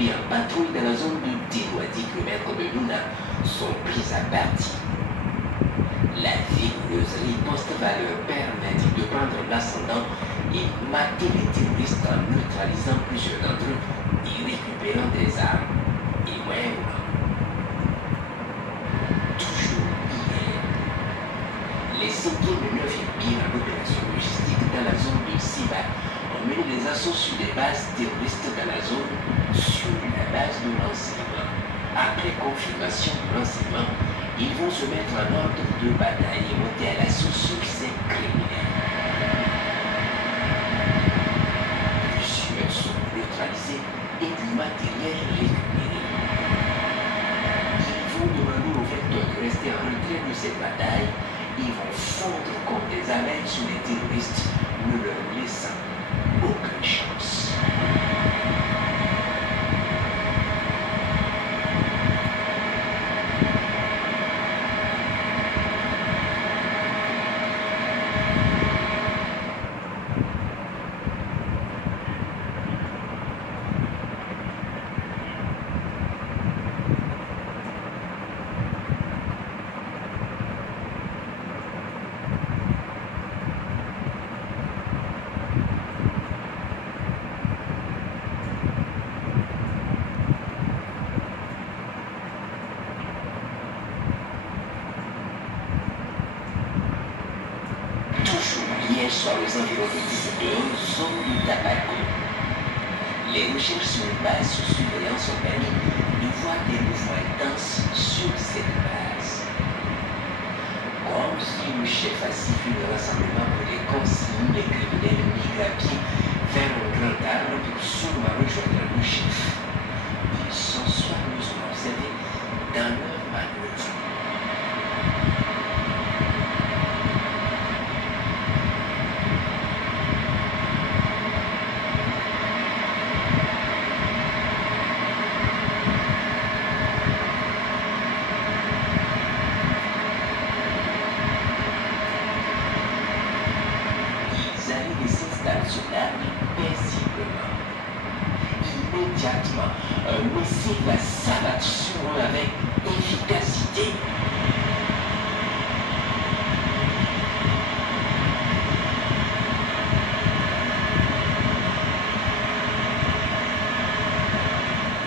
et en patrouille dans la zone de 10 ou à 10 km de Luna sont prises à partie. La vigoureuse riposte va leur permettre de prendre l'ascendant et mater les terroristes en neutralisant plusieurs d'entre eux et récupérant des armes. Et même, toujours hier, les 5e et 9e BIR en opération logistique dans la zone de Siba ont mené des assauts sur des bases terroristes dans la zone sur la base de renseignement. Après confirmation de renseignement, ils vont se mettre en ordre de bataille et monter à l'assaut sur ces criminels. Plusieurs sont neutralisés et du matériel récupéré. Ils vont demander aux vecteurs de rester en retrait de cette bataille. Ils vont fondre comme des abeilles sur les terroristes, ne leur laissant aucune chance. Hier soir, aux environs de 17h, zone de Tabaco. Les recherches sur une base sous surveillance ont permis de voir des mouvements intenses sur cette base. Comme si le chef a sifflé le rassemblement pour les consignes, les criminels migrent à pied vers un grand arbre pour sûrement rejoindre le chef. Ils sont soigneusement observés dans leur manœuvre. Sur l'arbre paisiblement. Immédiatement, un missile va s'abattre sur eux avec efficacité.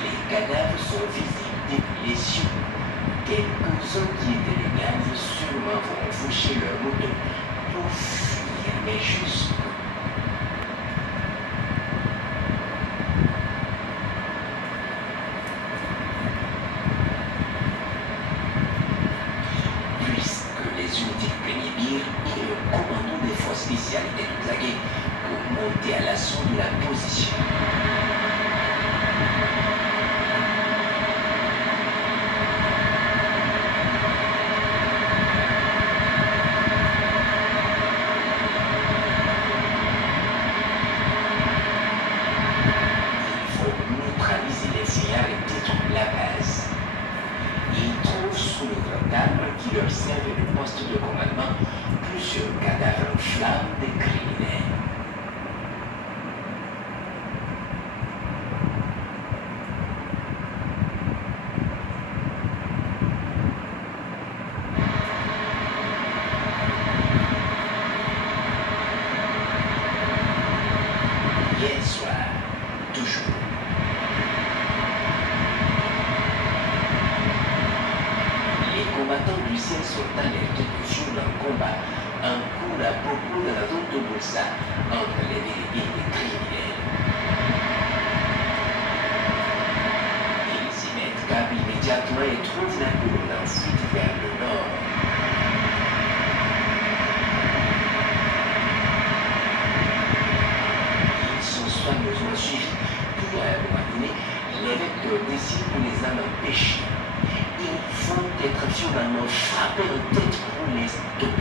Les cadavres sont visibles depuis les cieux. Quelques-uns qui étaient les gardes sûrement vont faucher leur moto pour fuir, mais juste. Spécialité de Zagué pour monter à l'assaut de la position. Il faut neutraliser les fuyards et détruire la base. Ils trouvent sous le grand arbre qui leur servent de poste de commandement plusieurs cadavres en flammes des criminels. Hier soir, toujours. Les combattants du ciel sont alertés de violents combats en cours à beaucoup dans la zone de Bolsa entre les délégués et les criminels. Ils y mettent cap immédiatement et trouvent la colonne ensuite vers le nord. Ils sont soigneusement suivis, puis à un moment donné, les vecteurs décident de les en empêcher. Ils vont être violemment frappés en tête pour les stopper.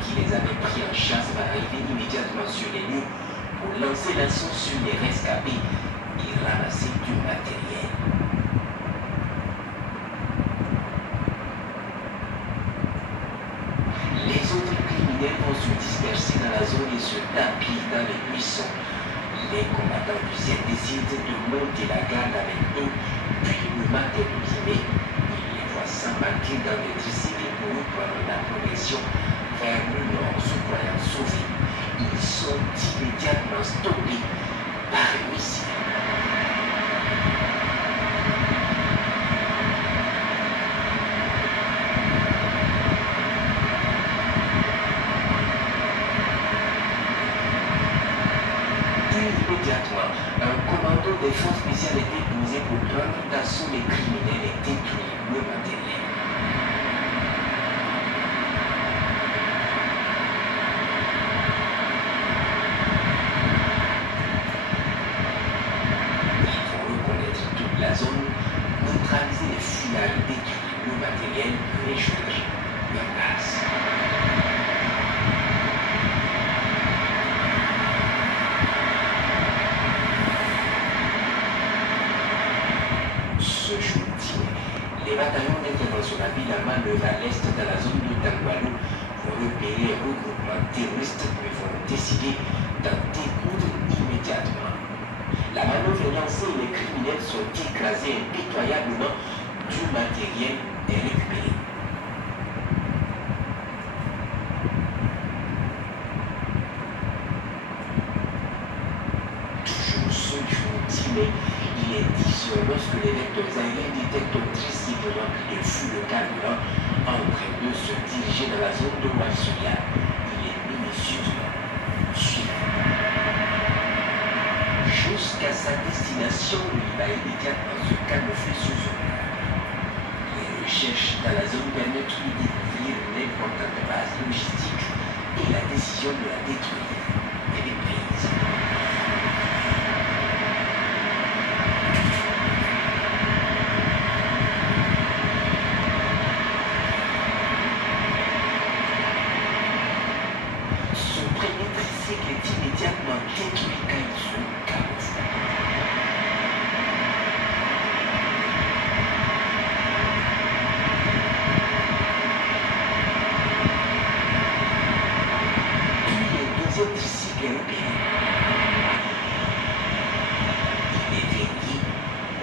Qui les avait pris en chasse va arriver immédiatement sur les lieux pour lancer l'assaut sur les rescapés et ramasser du matériel. se tapis dans les buissons. Les combattants du ciel décident de monter la garde avec eux, puis le matin du 10 mai, ils les voient s'embarquer dans des tricycles pour reprendre la progression vers le nord, se croyant sauvés. Ils sont immédiatement stoppés par un missile. Immédiatement, un commando des forces spéciales est déposé pour prendre d'assaut les criminels et détruire le matériel. Ils vont reconnaître toute la zone, neutraliser les fuyards, détruire le matériel, rejoindre leur base. Ce jour 10 mai, les bataillons d'intervention rapides en manœuvre à l'est dans la zone de Tangualo vont repérer un regroupement terroriste et vont décider d'en découdre immédiatement. La manœuvre est lancée et les criminels sont écrasés impitoyablement, du matériel est récupéré. Toujours ce jour 10 mai, il est 10 heures lorsque les vecteurs aériens détectent un tricycle rempli de fûts de carburant en train de se diriger dans la zone de Wassoya. Il est minutieusement suivi. Jusqu'à sa destination, il va immédiatement se camoufler sous un arbre. Les recherches dans la zone permettent de découvrir une importante base logistique et la décision de la détruire est prise. Ce premier tricycle est immédiatement détruit quand il se camoufle. Puis le deuxième tricycle est repéré. Il est verrouillé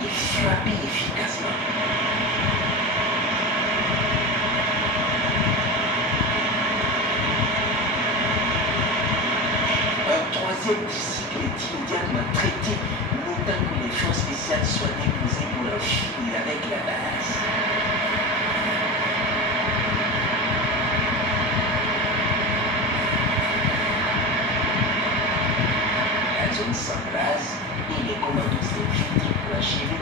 et frappé efficacement. Un troisième tricycle est immédiatement traité, le temps que les forces spéciales soient déposées pour en finir avec la base. La zone s'embrase et les commandos s'infiltrent pour achever